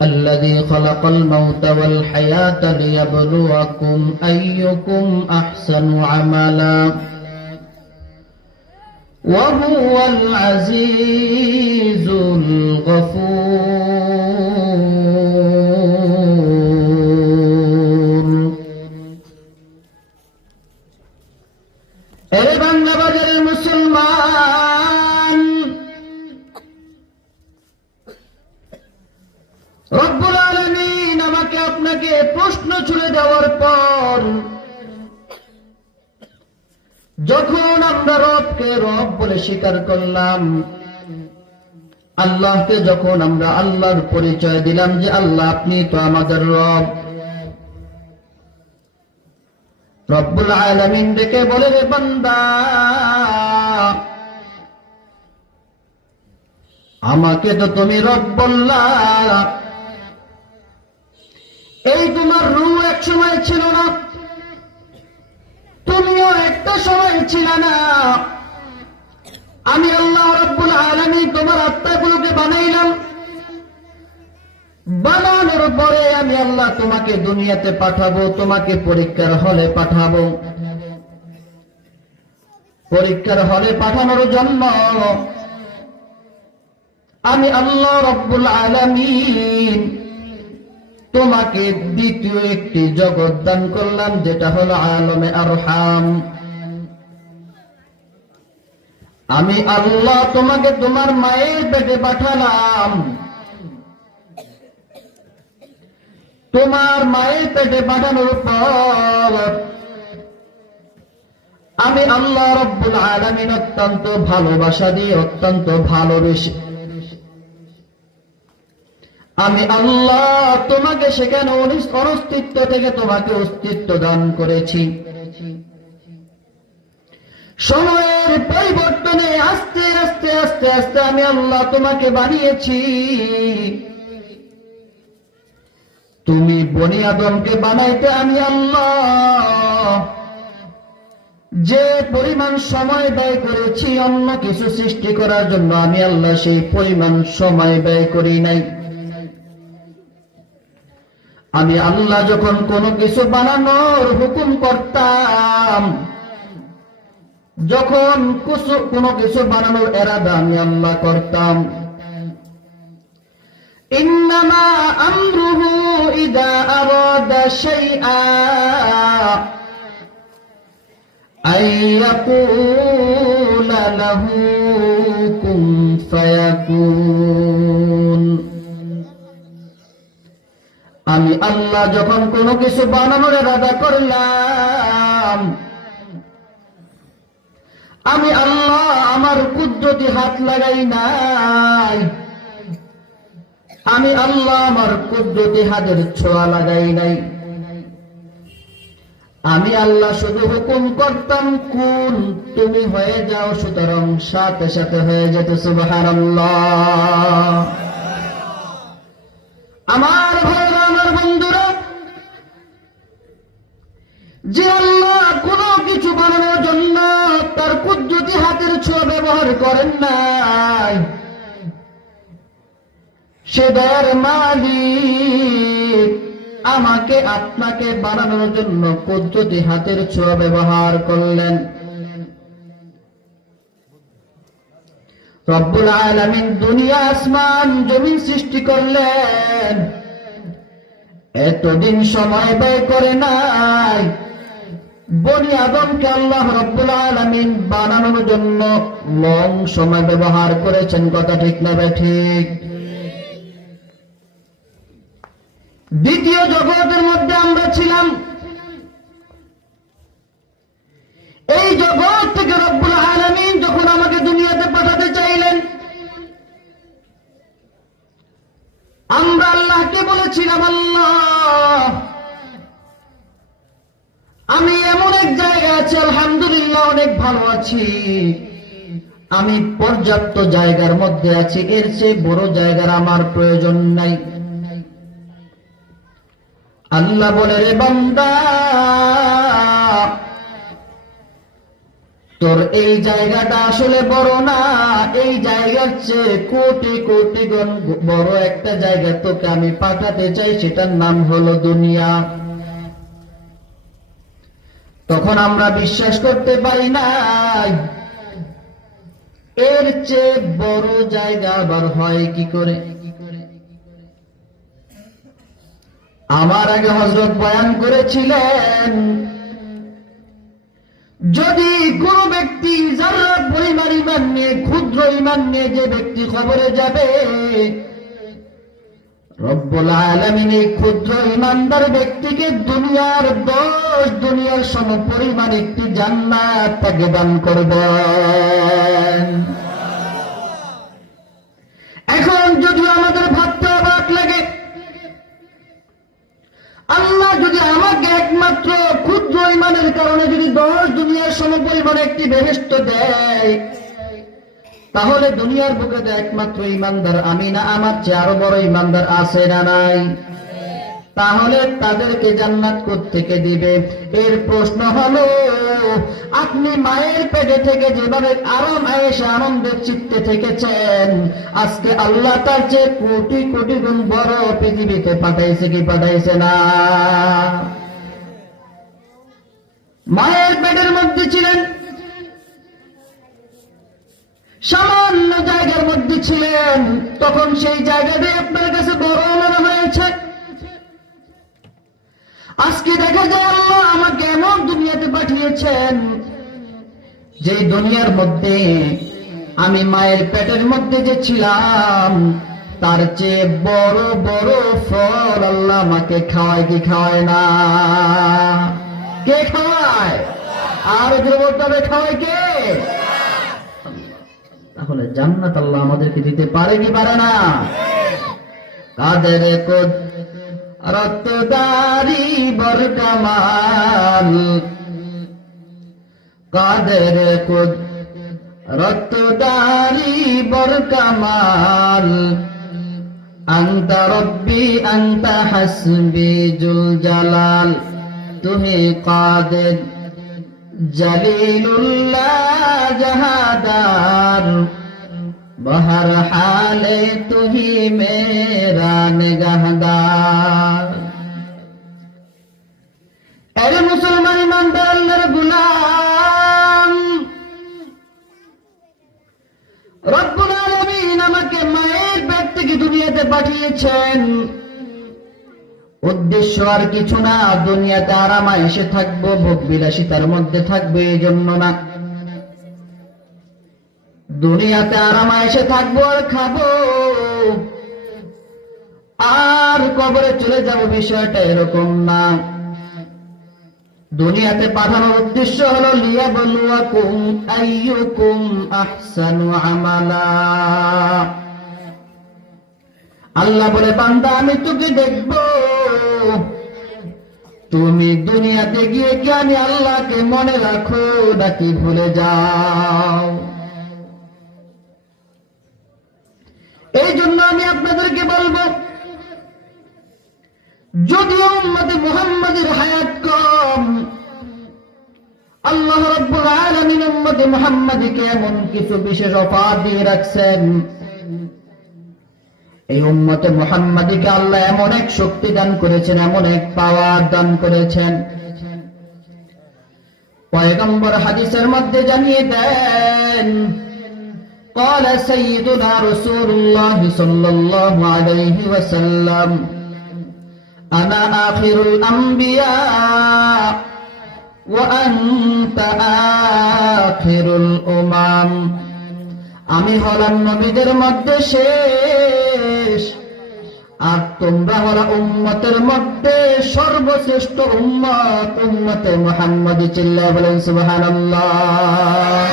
الذي خلق الموت والحياة ليبلوكم أيكم أحسن عملا وهو العزيز الغفور এ বাংলা বাজারের মুসলমান, রব্বুল আলামিন আমাকে আপনাকে প্রশ্ন ছুড়ে দেওয়ার পর যখন আমরা রবকে রব বলে স্বীকার করলাম, আল্লাহকে যখন আমরা আল্লাহর পরিচয় দিলাম যে আল্লাহ আপনি তো আমাদের রব, রব্বুল আলামিন ডেকে বলে, রে বান্দা, আমাকে তো তুমি রব বললা, এই তোমার রূহ এক সময় ছিল না, তুমিও একটা সময় ছিল না। আমি আল্লাহ রব্বুল আলামিন তোমার আত্মাগুলোকে বানাইলাম, বানানোর পরে আমি আল্লাহ তোমাকে দুনিয়াতে পাঠাবো, তোমাকে পরীক্ষার হলে পাঠাবো। পরীক্ষার হলে পাঠানোর জন্য আমি আল্লাহ রব্বুল আলামিন তোমাকে দ্বিতীয় একটি জগৎ দান করলাম, যেটা হলো আলমে আরহাম। আমি আল্লাহ তোমাকে তোমার মায়ের পেটে পাঠালাম, তোমার মায়ের পেটে পাঠানোর পর আমি আল্লাহ রব্বুল আলামিন অত্যন্ত ভালোবাসা দিয়ে, অত্যন্ত ভালোবেসে আমি আল্লাহ তোমাকে সেখানে অস্তিত্ব থেকে তোমাকে অস্তিত্ব দান করেছি। সময়ের পরিবর্তনে আস্তে আস্তে আস্তে আস্তে আমি আল্লাহ তোমাকে বানিয়েছি। তুমি বনি আদমকে বানাইতে আমি আল্লাহ যে পরিমাণ সময় ব্যয় করেছি অন্য কিছু সৃষ্টি করার জন্য, আমি আল্লাহ সেই পরিমাণ সময় ব্যয় করি নাই। আমি আল্লাহ যখন কোনো কিছু বানানোর হুকুম করতাম, যখন কোনো কিছু বানানোর এরাদা আমি আল্লাহ করতাম, ইন্নামা আমরুহু ইযা আরাদা শাইআ আইয়াকুলা লাহু কুন ফায়াকুন। আমি আল্লাহ যখন কোনো কিছু বানানোর ইরাদা করলাম, আমি আল্লাহ আমার কুদরতি হাত লাগাই নাই, আমি আল্লাহ আমার কুদরতি হাতের ছোঁয়া লাগাই নাই। আমি আল্লাহ শুধু হুকুম করতাম, কুন, তুমি হয়ে যাও, সুতরাং সাথে সাথে হয়ে যেত। সুবহানাল্লাহ। আমার ভাইরা, আমার বন্ধুরা, যে আল্লাহ কোন কিছু বানানোর জন্য তার কুদরতি হাতের ছোঁয়া ব্যবহার করেন নাই, সে দয়ার মালিক আমাকে আপনাকে বানানোর জন্য কুদরতি হাতের ছোঁয়া ব্যবহার করলেন। রব্বুল আলামিন দুনিয়া আসমান জমিন সৃষ্টি করলেন, এতদিন সময় ব্যয় করে নাই। বনি আদমকে আল্লাহ রব্বুল আলামিন বানানোর জন্য লং সময় ব্যবহার করেছেন। কথা ঠিক না ঠিক? দ্বিতীয় জগতের মধ্যে আমরা ছিলাম। এই জগৎ থেকে রব্বুল আলামিন যখন আমাকে দুনিয়াতে পাঠাতে চাইলেন, আমরা আল্লাহকে বলেছিলাম, আল্লাহ আমি এমন এক জায়গা আছি, আলহামদুলিল্লাহ অনেক ভালো আছি, আমি পর্যাপ্ত জায়গার মধ্যে আছি, এর চেয়ে বড় জায়গার আমার প্রয়োজন নাই। আল্লাহ বলে, রে বান্দা, তোর এই জায়গাটা আসলে বড় না, এই জায়গার চেয়ে কোটি কোটি গুণ বড় একটা জায়গা তোকে আমি পাঠাতে চাই, সেটার নাম হলো দুনিয়া। তখন আমরা বিশ্বাস করতে পারি না এর চেয়ে বড় জায়গা আবার হয় কি করে। আমার আগে হযরত বয়ান করেছিলেন, যদি কোন ব্যক্তি যারা পরিমাণ ঈমান নিয়ে, ক্ষুদ্র ঈমান নিয়ে যে ব্যক্তি কবরে যাবে, রব্বুল আলামিন এই ক্ষুদ্র ঈমানদার ব্যক্তিকে দুনিয়ার 10 দুনিয়ার সমপরিমাণ একটি জান্নাত তাকে দান করবেন। এখন যদি আমাদের ভাবতে অবাক লাগে, আল্লাহ যদি আমাকে একমাত্র ক্ষুদ্র ঈমানের কারণে যদি 10 দুনিয়ার সমপরিমাণ একটি বেহেশত দেয়, তাহলে দুনিয়ার বুকে তো একমাত্র ঈমানদার আমি না, আমার চেয়ে আরো বড় ঈমানদার আছে না নাই? তাহলে তাদেরকে জান্নাত কোত্থেকে দিবে? এর প্রশ্ন হলো, আপনি মায়ের পেটে থেকে যেভাবে আরাম আয়েশে আনন্দের চিত্তে থেকেছেন, আজকে আল্লাহ তার চেয়ে কোটি কোটি গুণ বড় পৃথিবীতে পাঠাইছে কি পাঠাইছে না? মায়ের পেটের মধ্যে ছিলেন, সামান্য জায়গার মধ্যে ছিলেন, তখন সেই জায়গাটাই আপনার কাছে বড় মনে হয়েছে। আজকে দেখা যায় আল্লাহ আমাকে এমন দুনিয়াতে পাঠিয়েছেন, যে দুনিয়ার মধ্যে আমি মায়ের পেটের মধ্যে যে ছিলাম, তার চেয়ে বড় বড় ফল আল্লাহ আমাকে খাওয়ায় কি খাওয়ায় না? কে খাওয়ায়? আর বলতে হবে খাওয়ায় কে? তাহলে জান্নাত আল্লাহ আমাদেরকে দিতে পারে কি পারে না? কাদের রত্তদারি বরকামাল, কাদের রত্তদারি বরকামাল, আনতা রব্বি আনতা হাসবি জুল জালাল, তুহি কাদের জলিলুল্লাহ জাহাদার, বহর হালে তুহি মেরা নিগাহদার। এর মুসলমান ইমানদার আল্লাহর গোলাম, রব্বুল আলামিন আমাকে মায়ের পেট থেকে দুনিয়াতে পাঠিয়েছেন, উদ্দেশ্য আর কিছু না, দুনিয়াতে আরাম আয়েশে থাকবো, ভোগ বিলাসিতার মধ্যে থাকবো, এই জন্য না। দুনিয়াতে আরাম আয়েশে থাকবো আর খাবো, আর কবরে চলে যাব, বিষয়টা এরকম না। দুনিয়াতে পাঠানোর উদ্দেশ্য হলো লিয়াবলুয়াকুম আইয়ুকুম আহসানু আমালা। আল্লাহ বলে, বান্দা আমি তোকে দেখব, তুমি দুনিয়াতে গিয়ে কি আমি আল্লাহকে মনে রাখো নাকি ভুলে যাও। এই জন্য আমি আপনাদেরকে বলবো, যদিও উম্মতে মুহাম্মাদের হায়াত কম, আল্লাহ রাব্বুল আলামিন উম্মতে মুহাম্মাদকে এমন কিছু বিশেষ অফার দিয়ে রাখছেন, এই উম্মতে মুহাম্মাদীকে আল্লাহ এমন এক শক্তি দান করেছেন, এমন এক পাওয়ার দান করেছেন। পয়গম্বর হাদিসের মধ্যে জানিয়ে দেন, قال سيدنا رسول الله صلى الله عليه وسلم أنا آخر الأنبياء وأنت آخر الأمم। আমি হলাম নবীদের মধ্যে শেষ, আর তোমরা হলো উম্মতের মধ্যে সর্বশ্রেষ্ঠ উম্মত, উম্মতে মুহাম্মদী। চিল্লায়ে বলেন সুবহানাল্লাহ।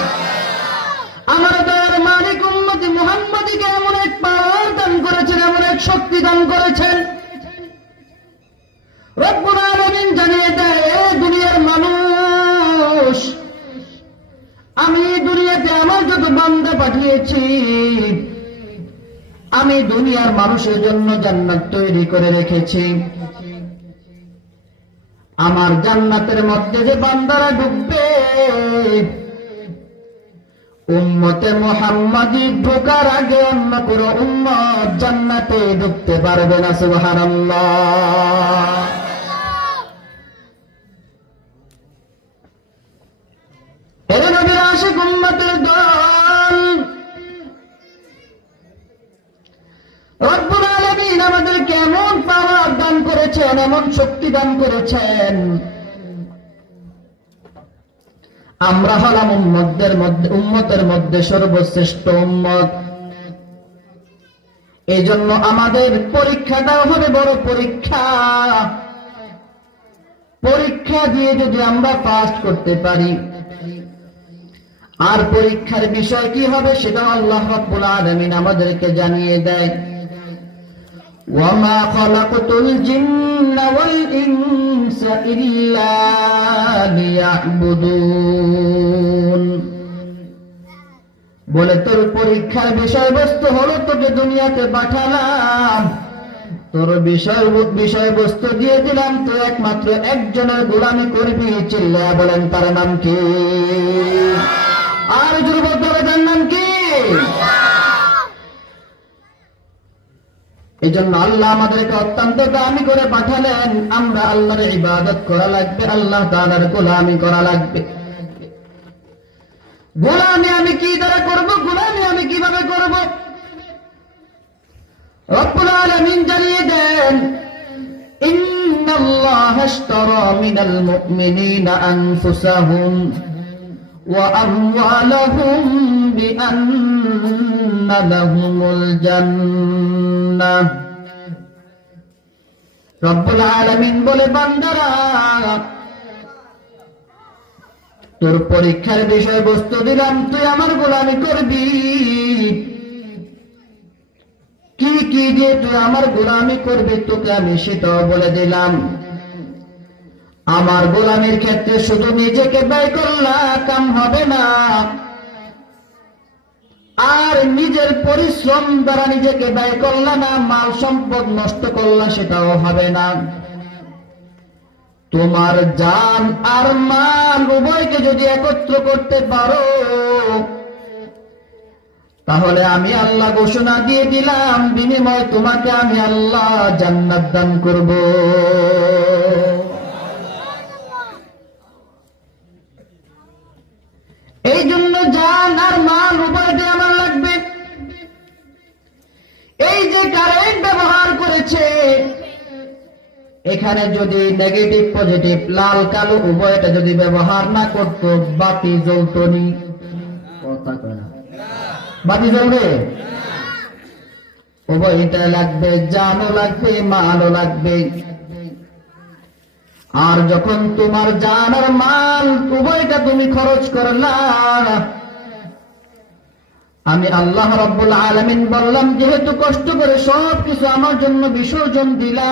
আমার দয়ার মালিক উম্মতে মুহাম্মদীকে এমন এক পাওয়ার দান করেছেন, এমন এক শক্তি দান করেছেন, রব্বুল আলামিন জানিয়ে দেয়, দুনিয়ার মানুষ, আমি দুনিয়াতে আমার যত বান্দা পাঠিয়েছি, আমি দুনিয়ার মানুষের জন্য জান্নাত তৈরি করে রেখেছি। আমার জান্নাতের মধ্যে যে বান্দারা ঢুকবে, উম্মতে মুহাম্মাদি ঢোকার আগে অন্য কোন উম্মত জান্নাতে ঢুকতে পারবে না। সুবহানাল্লাহ। এর নবীর আশিক উম্মতের দল, রব্বুল আলামিন আমাদেরকে এমন পাওয়ার দান করেছেন, এমন শক্তি দান করেছেন, আমরা হলাম উম্মতের মধ্যে সর্বশ্রেষ্ঠ উম্মত। এই জন্য আমাদের পরীক্ষাটাও হবে বড় পরীক্ষা। পরীক্ষা দিয়ে যদি আমরা পাস করতে পারি, আর পরীক্ষার বিষয় কি হবে সেটা আল্লাহ রাব্বুল আলামিন আমাদেরকে জানিয়ে দেয়। ওয়ামা খালাকতুল জিন্না ওয়াল ইনসা ইল্লা লিয়াবুদুন। বলে তোর পরীক্ষার বিষয়বস্তু হলো তোকে দুনিয়াতে পাঠালাম, তোর বিষয়বস্তু দিয়ে দিলাম, তো একমাত্র একজনের গোলামি করবি। চিল্লায়া বলেন তার নাম কি? আর জোরে বলতে হবে তার নাম কি? এই জন্য আল্লাহ আমাদেরকে অত্যন্ত দামি করে পাঠালেন। আমরা আল্লাহর ইবাদত করা লাগবে, আল্লাহ তাআলার গোলামি করা লাগবে। গোলামি আমি কি দ্বারা করব? গোলামি আমি কিভাবে করব? রব্বুল আলামিন জানিয়ে দেন, ইন্নাল্লাহা আশতারা মিনাল মুমিনিনা আনফুসাহুম ওয়া আমওয়ালাহুম বিআন্না লাহুমুল জান্নাহ। রব্বুল আলামিন বলে, বান্দারা, তোর পরীক্ষার বিষয়বস্তু দিলাম, তুই আমার গোলামি করবি। কি কি দিয়ে তুই আমার গোলামি করবি তোকে আমি সেটাও বলে দিলাম। আমার গোলামির ক্ষেত্রে শুধু নিজেকে ব্যয় করলা কাম হবে না, আর নিজের পরিশ্রম দ্বারা নিজেকে ব্যয় করলা না, মাল সম্পদ নষ্ট করলা সেটাও হবে না। তোমার জান আর মাল উভয়কে যদি একত্র করতে পারো, তাহলে আমি আল্লাহ ঘোষণা দিয়ে দিলাম, বিনিময়ে তোমাকে আমি আল্লাহ জান্নাত দান করব। এই জন্য জান আর মাল উভয়কে আমার লাগবে। এই যে কারেন্ট ব্যবহার করেছে, এখানে যদি নেগেটিভ পজিটিভ লাল কালো উভয়টা যদি ব্যবহার না করত, বাতি জ্বলতো নি? কথা কয় না, বাতি জ্বলবে? উভয়টা লাগবে, জানও লাগবে, মালও লাগবে। আর যখন তোমার জান আর মাল উভয়টা তুমি খরচ করলা, আমি আল্লাহ রাব্বুল আলামিন বললাম, যেহেতু কষ্ট করে সব কিছু আমার জন্য বিসর্জন দিলা,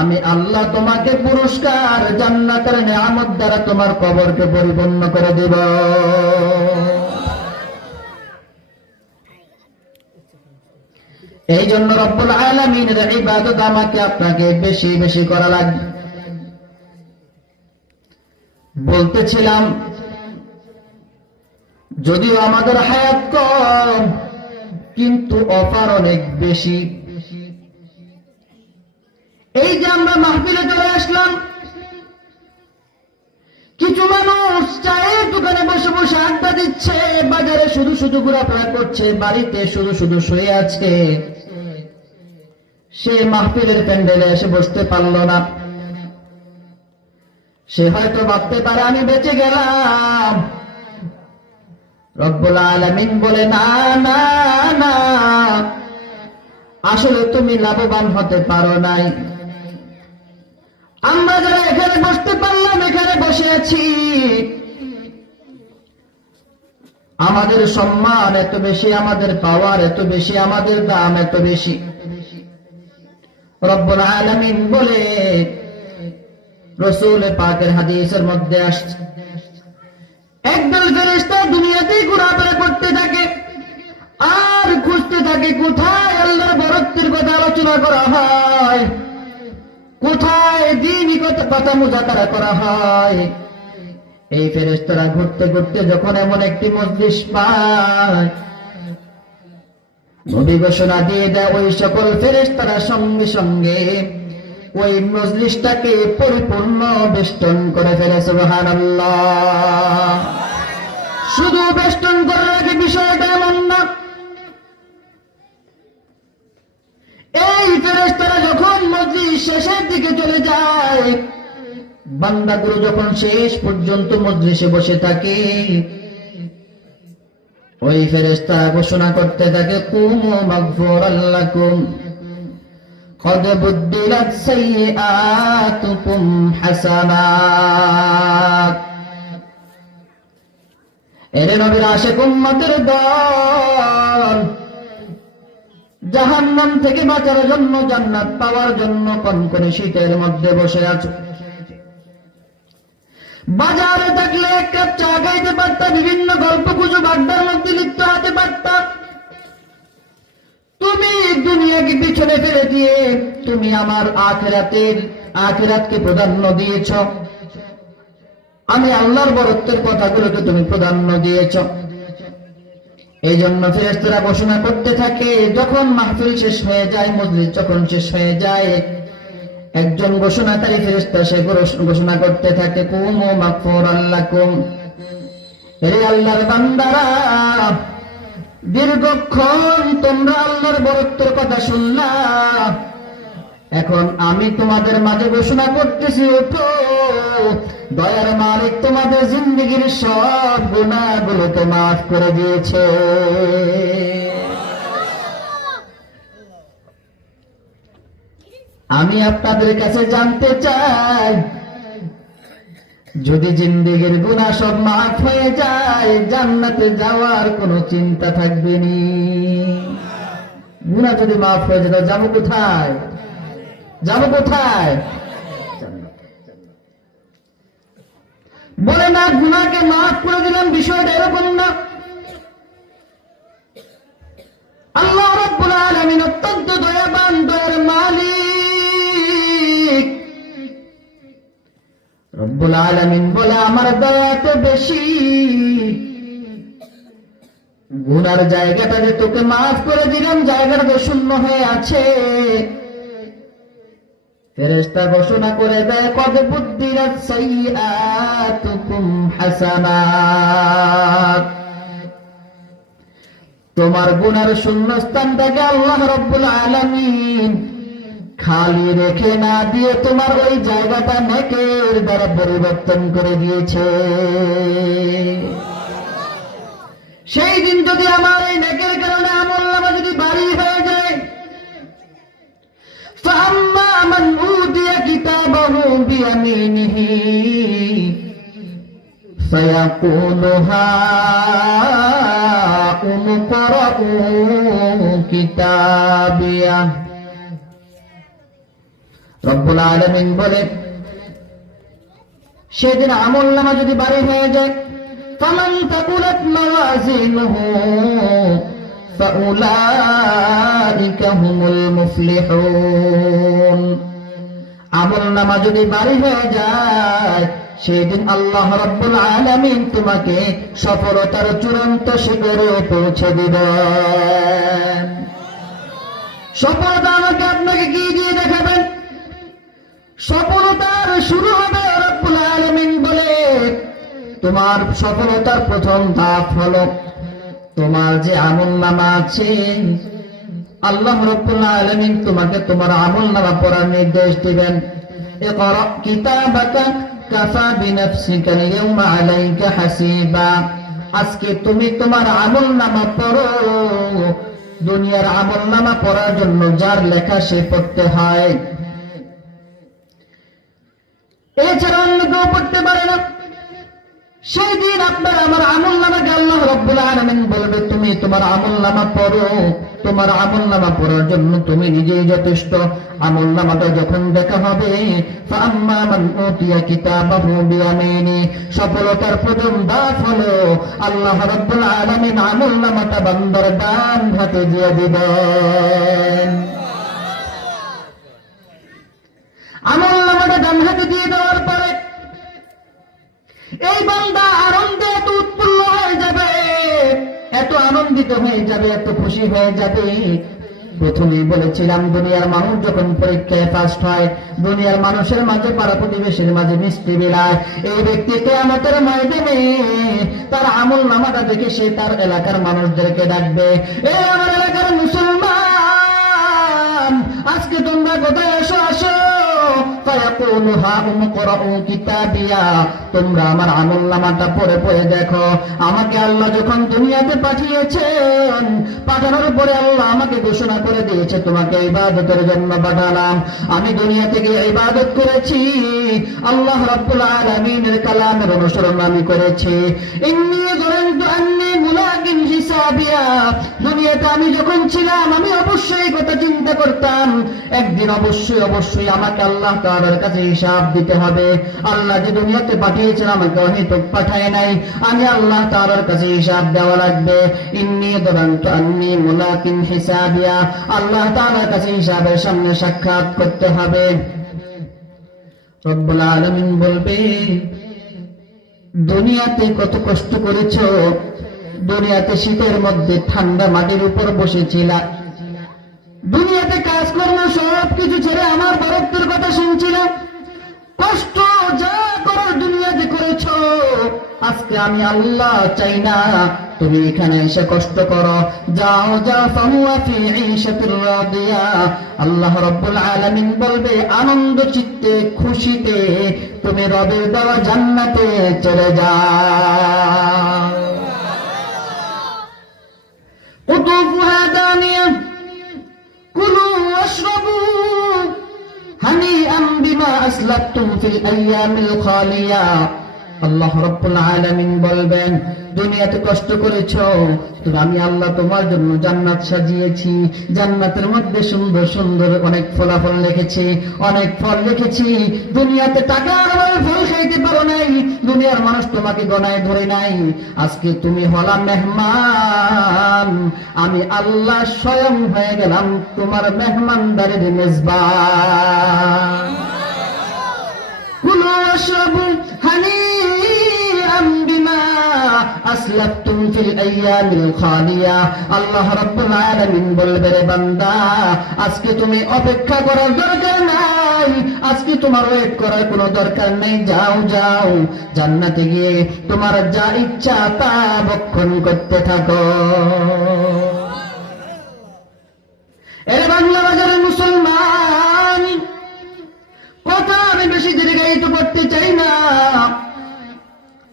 আমি আল্লাহ তোমাকে পুরস্কার জান্নাতের নিয়ামত দ্বারা তোমার কবরকে পরিপূর্ণ করে দেব। এই জন্য রব্বুল আলামিনের ইবাদত আমাকে আপনাকে বেশি বেশি করা লাগবে। বলতেছিলাম, যদিও আমাদের হায়াত কম, কিন্তু অফার অনেক বেশি। এই যে আমরা মাহফিলে চলে আসলাম, কিছু মানুষ চায়ের দোকানে বসে বসে আড্ডা দিচ্ছে, বাজারে শুধু শুধু ঘোরাফেরা করছে, বাড়িতে শুধু শুধু শুয়ে আছে, সে মাহফিলের প্যান্ডেলে এসে বসতে পারল না। সে হয়তো ভাবতে পারে আমি বেঁচে গেলাম। রব্বুল আলামিন বলে, না না না, আসলে তুমি লাভবান হতে পারো নাই। আমরা যারা এখানে বসতে পারলাম, এখানে বসে আছি, আমাদের সম্মান এত বেশি, আমাদের পাওয়ার এত বেশি, আমাদের দাম এত বেশি। রব্বুল আলামিন বলে, রাসূল পাকের হাদিসের মধ্যে আসছে, একদল ফেরেশতা দুনিয়াতেই ঘোরাফেরা করতে থাকে আর খুঁজতে থাকে কোথায় আল্লাহর বরত্বের কথা আলোচনা করা হয়, কোথায় দ্বীনি কথা মুযাকারা করা হয়। এই ফেরেশতারা ঘুরতে ঘুরতে যখন এমন একটি মজলিস পায়, নবী ঘোষণা দিয়ে দেয়, ওই সকল ফেরেশতারা সঙ্গে সঙ্গে ওই মজলিসটাকে পরিপূর্ণ বেষ্টন করে ফেলে। সুবহানাল্লাহ। শুধু বেষ্টন করে রাখে বিষয়টা এমন না, এই ফেরেশতারা যখন মজলিস শেষের দিকে চলে যায়, বান্দাগুলো যখন শেষ পর্যন্ত মজলিসে বসে থাকে, ওই ফেরেশতারা ঘোষণা করতে থাকে, কুমু মাগফুরাল লাকুম কদ বুদ্দিলাত সাইয়্যাতুকুম হাসানাত। এরে নবীর আশিক উম্মতের দল, জাহান্নাম থেকে বাঁচার জন্য, জান্নাত পাওয়ার জন্য কনকনে শীতের মধ্যে বসে আছো। বাজারে থাকলে এক কাপ চা খাইতে পারতা, বিভিন্ন গল্প গুজব আড্ডার মধ্যে লিপ্ত হতে পারতা। তুমি দুনিয়াকে পিছনে ফেলে দিয়ে তুমি আমার আখিরাতকে প্রাধান্য দিয়েছ। আমি আল্লাহর বরত্বের কথাগুলোকে তুমি প্রাধান্য দিয়েছ। এই জন্য ফেরেশতারা ঘোষণা করতে থাকে, যখন মাহফিল শেষ হয়ে যায়, মজলিস যখন শেষ হয়ে যায়, একজন ঘোষণাকারী ফেরেশতা সে ঘোষণা করতে থাকে, কুমু মাগফুরাল লাকুম। হে আল্লাহর বান্দারা, দীর্ঘক্ষণ তোমরা আল্লাহর বরত্বের কথা শুনলা, এখন আমি তোমাদের মাঝে ঘোষণা করতেছি, ওঠো, দয়ার মালিক তোমাদের জিন্দেগীর সব গুনাহগুলোকে মাফ করে দিয়েছে। আমি আপনাদের কাছে জানতে চাই, যদি জিন্দেগীর গুনাহ সব মাফ হয়ে যায়, জান্নাতে যাওয়ার কোনো চিন্তা থাকবে না। গুনাহ যদি মাফ হয়ে যায়, যাবো কোথায়? যাবো কোথায়? বলে না, গুনাহকে মাফ করে দিলাম, বিষয়টা এরকম না। আল্লাহ রাব্বুল আলামিন অত্যন্ত দয়াবান, দয়ার মালিক। রব্বুল আলামিন বলে, আমার দয়া এত বেশি, গুনার জায়গাটা যে তোকে মাফ করে দিলাম, জায়গাটা তো শূন্য হয়ে আছে। ফেরেশতা ঘোষণা করে দেয়, কদ বুদ্দিলাত সাইয়্যাতুকুম হাসানাত। তোমার গুনার শূন্যস্থানটাকে আল্লাহ রাব্বুল আলামিন খালি রেখে না দিয়ে তোমার ওই জায়গাটা নেকের দ্বারা পরিবর্তন করে দিয়েছে। সেই দিন যদি আমার এই নেকের কারণে আমলনামা যদি ভারী হয়ে যায়, فأما من أوتي كتابه بيمينه فيقول هاؤم اقرءوا كتابيه। রব্বুল আলামিন বলে, সেদিন আমলনামা যদি ভারী হয়ে যায়, ফামান তাকুলাত মাওয়াজিনুহু ফাউলাইকা হুমুল মুফলিহুন। আমলনামা যদি ভারী হয়ে যায়, সেদিন আল্লাহ রাব্বুল আলামিন তোমাকে সফলতার চূড়ান্ত শিখরে পৌঁছে দিবেন। সফলতা আমাকে আপনাকে কি দিয়ে দেখাবেন? সফলতার শুরু হবে, রব্বুল আলামিন বলে, তোমার সফলতার প্রথম ধাপ হলো তোমার যে আমলনামা আছে, আল্লাহ রাব্বুল আলামিন তোমাকে তোমার আমলনামা পড়ার নির্দেশ দিবেন। ইকরা কিতাবাকা কাফা বিনাফসিকা আল-ইয়াওমা আলাইকা হাসিবা। আজকে তুমি তোমার আমলনামা পড়ো। দুনিয়ার আমলনামা পড়ার জন্য যার লেখা সে পড়তে হয়, এছাড়া অন্য কেউ পড়তে পারে না। সেই দিন আপনার আমার আমলনামাকে আল্লাহ রাব্বুল আলামিন বলবে, তুমি তোমার আমলনামা পড়ো। তোমার আমলনামা পড়ার জন্য তুমি নিজেই যথেষ্ট। আমলনামাটা যখন দেখা হবে, ফাআম্মা মান উতিয়া কিতাবাহু বিয়ামিনি, সফলতার প্রথম ধাপ হলো আল্লাহ রাব্বুল আলামিন আমলনামাটা বান্দার ডান হাতে দিয়ে দিবেন। আমলনামাটা ডান হাতে দিয়ে দেওয়ার পরে এই বান্দা আনন্দিত হয়ে যাবে, এত খুশি হয়ে যাবে। প্রথমেই বলেছিলাম, দুনিয়ার মানুষ যখন পরীক্ষায় ফার্স্ট হয়, দুনিয়ার মানুষের মাঝে, পাড়া প্রতিবেশীর মাঝে মিষ্টি বিলায়। এই ব্যক্তি কিয়ামতের ময়দানে তার আমল নামাটা দেখে সে তার এলাকার মানুষদেরকে ডাকবে, এই আমার এলাকার মুসলমান, আজকে তোমরা কোথায় এসো, আসো। ফায়াকুলু হাউম করাউ কিতাবিয়া, তোমরা আমার আমল নামাটা পড়ে পড়ে দেখো। আমাকে আল্লাহ যখন দুনিয়াতে পাঠিয়েছেন, পাঠানোর পরে আল্লাহ আমাকে ঘোষণা করে দিয়েছে, তোমাকে ইবাদতের জন্য পাঠালাম। আমি দুনিয়া থেকে ইবাদত করেছি, আল্লাহ রাব্বুল আলামিনের কালামের অনুসরণ আমি করেছি। ইন্নী যারানতু আন্নী মুলাকিন হিসাবিয়া, দুনিয়াতে আমি যখন ছিলাম আমি অবশ্যই কথা চিন্তা করতাম, একদিন অবশ্যই অবশ্যই আমাকে আল্লাহ তাআলার কাছে হিসাব দিতে হবে। আল্লাহ যে দুনিয়াতে পাঠিয়েছেন আমাকে অহেতুক পাঠায় নাই, আমি আল্লাহ তাআলার কাছে হিসাব দেওয়া লাগবে। ইন্নী যারানতু আন্নী মুলাকিন হিসাবিয়া, আল্লাহ তাআলার কাছে হিসাবের সামনে সাক্ষাৎ করতে হবে। রব্বুল আলামিন বলবে, দুনিয়াতে কত কষ্ট করেছো, দুনিয়াতে শীতের মধ্যে ঠান্ডা মাটির উপর বসেছিলা, দুনিয়াতে কাজকর্ম সবকিছু ছেড়ে আমার বরত্বের কথা শুনছিলাম, কষ্ট যা করার দুনিয়াতে করেছো। আজকে আমি আল্লাহ চাই না তুমি এখানে এসে কষ্ট করো, যাও যাও, ফাহুয়া ফি ঈশাতির রাদিয়া। আল্লাহ রাব্বুল আলামিন বলবে, আনন্দ চিত্তে খুশিতে তুমি রবের দেওয়া জান্নাতে চলে যাও। কুতুফুহা দানিয়া কুলু ওয়াশরাবু হানিআম বিমা আসলাফতুম ফিল আইয়ামিল খালিয়া। আল্লাহ রাব্বুল আলামিন বলবেন, দুনিয়াতে কষ্ট করেছো, তো আমি আল্লাহ তোমার জন্য জান্নাত সাজিয়েছি, জান্নাতের মধ্যে সুন্দর সুন্দর অনেক ফলাফল রেখেছি, অনেক ফল রেখেছি। দুনিয়াতে টাকার ফল খাইতে পারো নাই, দুনিয়ার মানুষ তোমাকে গনায় ধরে নাই, আজকে তুমি হলা মেহমান, আমি আল্লাহ স্বয়ং হয়ে গেলাম তোমার মেহমানদারির মেজবান। কুলু ওয়াশরাবু হানিআম বিমা আসলাফতুম ফিল আইয়ামিল খালিয়া। আল্লাহ রাব্বুল আলামিন বলবে, রে বান্দা, আজকে তুমি অপেক্ষা করার দরকার নাই, আজকে তোমার ওয়েট করার কোনো দরকার নেই, যাও যাও, জান্নাতে গিয়ে তোমার যা ইচ্ছা তা ভক্ষণ করতে থাকো। এ বাংলা বাজারের মুসলমান, কথা আমি বেশি দীর্ঘায়িত করতে চাই না,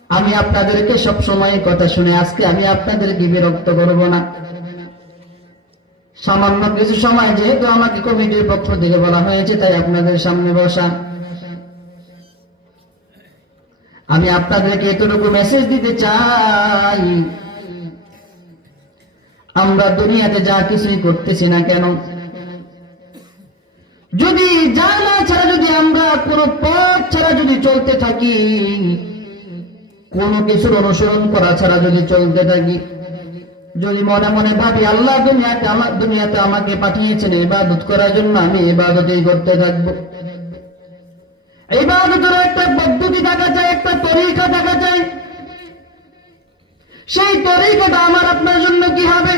আমি আপনাদেরকে সব সময় কথা শুনে আজকে আমি আপনাদেরকে বিরক্ত করব না। সামান্য কিছু সময় যেহেতু আমাকে কমিটির পক্ষ থেকে বলা হয়েছে, তাই আপনাদের সামনে বসা। আমি আপনাদেরকে এতটুকু মেসেজ দিতে চাই, আমরা দুনিয়াতে যা কিছুই করতেছি না কেন, যদি জানা ছাড়া, যদি আমরা কোনো পথ ছাড়া যদি চলতে থাকি, কোনো কিছুর অনুসরণ করা ছাড়া যদি চলতে থাকি, যদি মনে মনে ভাবি আল্লাহ দুনিয়াতে আমাকে পাঠিয়েছেন ইবাদত করার জন্য, আমি ইবাদতই করতে থাকবো। ইবাদতের একটা পদ্ধতি থাকা চাই, একটা তরিকা থাকা চাই। সেই তরিকাটা আমার আপনার জন্য কি হবে?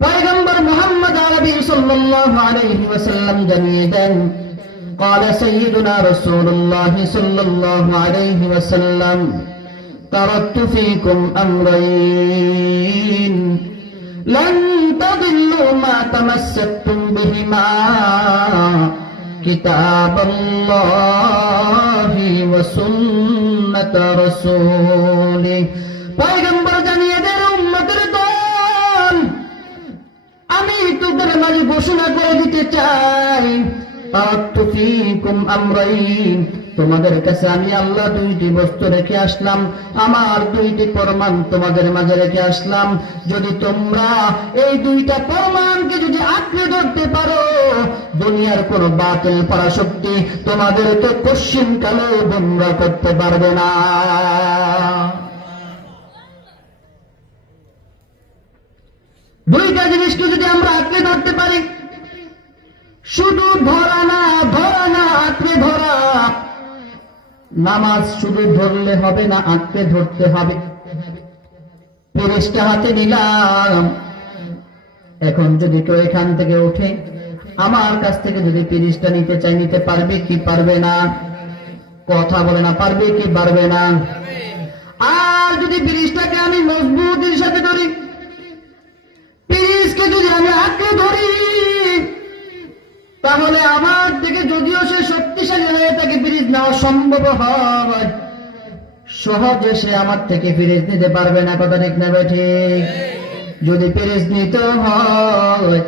পয়গম্বর মুহাম্মদ আরবি সাল্লাল্লাহু আলাইহি ওয়াসাল্লাম জানিয়ে দেন, قال سيدنا رسول الله صلى الله عليه وسلم تركت فيكم أمرين لن تضلوا ما تمسكتم بهما كتاب الله وسنة رسوله। পয়গম্বর জানিয়ে দেন, উম্মতের দল, আমি তোদের মাঝে ঘোষণা করে দিতে চাই, তারাকতু ফীকুম আমরাইন, তোমাদের কাছে আমি আল্লাহ দুইটি বস্তু রেখে আসলাম, আমার দুইটি প্রমাণ তোমাদের মাঝে রেখে আসলাম। যদি তোমরা এই দুইটা প্রমাণকে যদি আঁকড়ে ধরতে পারো, দুনিয়ার কোন বাতিল পরাশক্তি তোমাদেরকে কশ্চিন কালে গোমরা করতে পারবে না। দুইটা জিনিসকে যদি আমরা আঁকড়ে ধরতে পারি, শুধু ধরা না, আঁকড়ে ধরা, নামাজ শুধু ধরলে হবে না, আঁকড়ে ধরতে হবে। পিরিজটা হাতে নিলাম। এখন যদি কেউ এখান থেকে উঠে আমার কাছ থেকে যদি পিরিজটা নিতে চাই, নিতে পারবে কি পারবে না? কথা বলে না, পারবে কি পারবে না? আর যদি পিরিজটাকে আমি মজবুতের সাথে ধরি, পিরিজকে যদি আমি আঁকড়ে ধরি, তাহলে আমার থেকে যদিও সে শক্তিশালী হয়ে থাকে, পিরিজ নেওয়া সম্ভব হয়, সহজে সে আমার থেকে পিরিজ নিতে পারবে না। কথা ঠিক না ঠিক? যদি পিরিজ নিতে হয়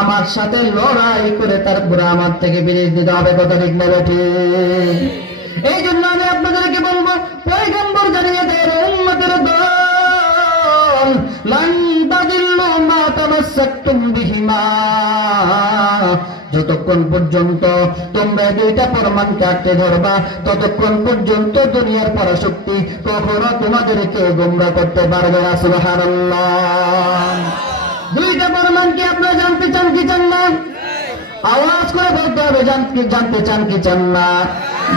আমার সাথে লড়াই করে তারপরে আমার থেকে পিরিজ নিতে হবে। কথা ঠিক না ঠিক? এই জন্য আমি আপনাদেরকে বলবো, পয়গম্বর জানিয়ে দেয় উম্মতের দল, লান তাদিল্লু মা তামাসসাকতুম বিহিমা, যতক্ষণ পর্যন্ত তোমরা দুইটা পরমাণুকে আঁকড়ে ধরবা ততক্ষণ পর্যন্ত দুনিয়ার পরাশক্তি কখনো তোমাদেরকে গোমরাহ করতে পারবে না। সুবহানাল্লাহ। দুইটা পরমাণুকে আপনারা জানতে চান কি চান না? আওয়াজ করে বলতে হবে, জানতে চান কি চান না?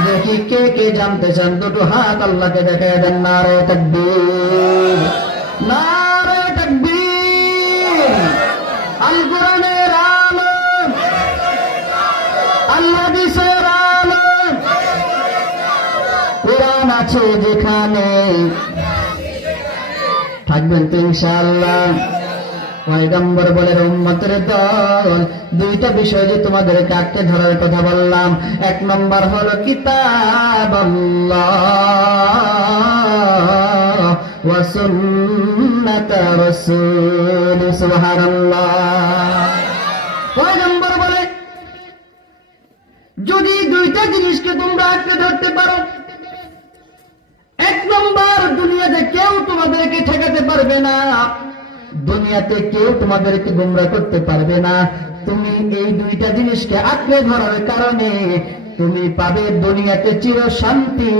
দেখি কে কে জানতে চান, দুটো হাত আল্লাহকে দেখায় দেন। নারে তাকবীর, নারে তাকবীর। আল কোরআনের আলো, আল্লাহ হাদিসের আলো, কোরআন আছে যেখানে থাকবেন তো ইনশাআল্লাহ। পয়গম্বর বলে উম্মতের দল, দুইটা বিষয় যে তোমাদেরকে আঁকড়ে ধরার কথা বললাম। এক নম্বর হলো কিতাবাল্লাহ ওয়া সুন্নাত রাসূল। সুবহানাল্লাহ। পয়গম্বর বলে যদি দুইটা জিনিসকে তোমরা আঁকড়ে ধরতে পারো, এক নম্বর দুনিয়াতে কেউ তোমাদেরকে ঠেকাতে পারবে না, দুনিয়াতে কেউ তোমাদেরকে গোমরাহ করতে পারবে না। তুমি এই দুইটা জিনিসকে আঁকড়ে ধরার কারণে তুমি পাবে দুনিয়াতে চির শান্তি,